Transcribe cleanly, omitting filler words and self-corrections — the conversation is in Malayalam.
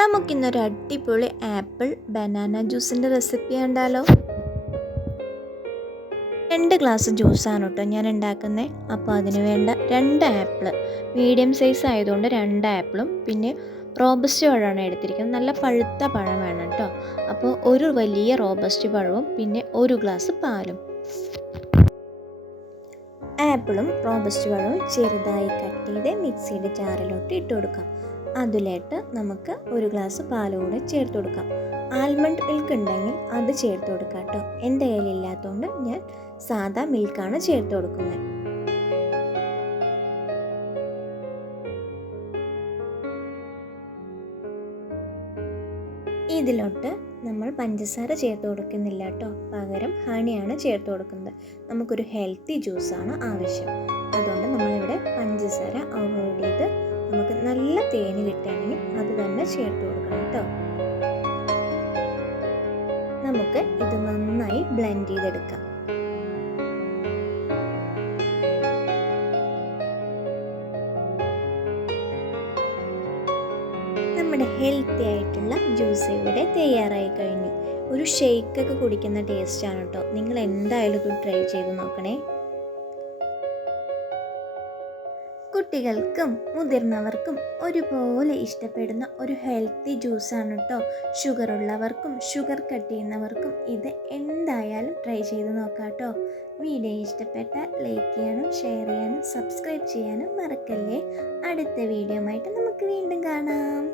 നമുക്കിന്നൊരു അടിപൊളി ആപ്പിൾ ബനാന ജ്യൂസിൻ്റെ റെസിപ്പി കണ്ടാലോ? 2 ഗ്ലാസ് ജ്യൂസാണ് കേട്ടോ ഞാൻ ഉണ്ടാക്കുന്നത്. അപ്പോൾ അതിന് വേണ്ട 2 ആപ്പിൾ, മീഡിയം സൈസ് ആയതുകൊണ്ട് 2 ആപ്പിളും പിന്നെ റോബസ്റ്റ് പഴമാണ് എടുത്തിരിക്കുന്നത്. നല്ല പഴുത്ത പഴം വേണം കേട്ടോ. അപ്പോൾ ഒരു വലിയ റോബസ്റ്റ് പഴവും പിന്നെ 1 ഗ്ലാസ് പാലും. ആപ്പിളും റോബസ്റ്റ് പഴവും ചെറുതായി കട്ട് ചെയ്ത് മിക്സിയുടെ ജാറിലോട്ട് ഇട്ട് കൊടുക്കാം. അതിലേക്ക് നമുക്ക് 1 ഗ്ലാസ് പാൽ കൂടെ ചേർത്ത് കൊടുക്കാം. ആൽമണ്ട് മിൽക്ക് ഉണ്ടെങ്കിൽ അത് ചേർത്ത് കൊടുക്കാം കേട്ടോ. എൻ്റെ കയ്യിലില്ലാത്തതുകൊണ്ട് ഞാൻ സാദാ മിൽക്കാണ് ചേർത്ത് കൊടുക്കുന്നത്. ഇതിലോട്ട് നമ്മൾ പഞ്ചസാര ചേർത്ത് കൊടുക്കുന്നില്ല കേട്ടോ, പകരം ഹണിയാണ് ചേർത്ത് കൊടുക്കുന്നത്. നമുക്കൊരു ഹെൽത്തി ജ്യൂസാണ് ആവശ്യം. അതുകൊണ്ട് നമ്മളിവിടെ പഞ്ചസാര അവോയ്ഡ് ചെയ്ത് നമുക്ക് നല്ല തേന് കിട്ടുകയാണെങ്കിൽ അത് തന്നെ ചേർത്ത് കൊടുക്കണം കേട്ടോ. നമുക്ക് ഇത് നന്നായി ബ്ലെൻഡ് ചെയ്തെടുക്കാം. നമ്മുടെ ഹെൽത്തി ആയിട്ടുള്ള ജ്യൂസ് ഇവിടെ തയ്യാറായി കഴിഞ്ഞു. ഒരു ഷേക്കൊക്കെ കുടിക്കുന്ന ടേസ്റ്റാണ് കേട്ടോ. നിങ്ങൾ എന്തായാലും ഇത് ട്രൈ ചെയ്ത് നോക്കണേ. കുട്ടികൾക്കും മുതിർന്നവർക്കും ഒരുപോലെ ഇഷ്ടപ്പെടുന്ന ഒരു ഹെൽത്തി ജ്യൂസാണ് കേട്ടോ. ഷുഗർ ഉള്ളവർക്കും ഷുഗർ കട്ട് ചെയ്യുന്നവർക്കും ഇത് എന്തായാലും ട്രൈ ചെയ്ത് നോക്കാം കേട്ടോ. വീഡിയോ ഇഷ്ടപ്പെട്ടാൽ ലൈക്ക് ചെയ്യാനും ഷെയർ ചെയ്യാനും സബ്സ്ക്രൈബ് ചെയ്യാനും മറക്കല്ലേ. അടുത്ത വീഡിയോ ആയിട്ട് നമുക്ക് വീണ്ടും കാണാം.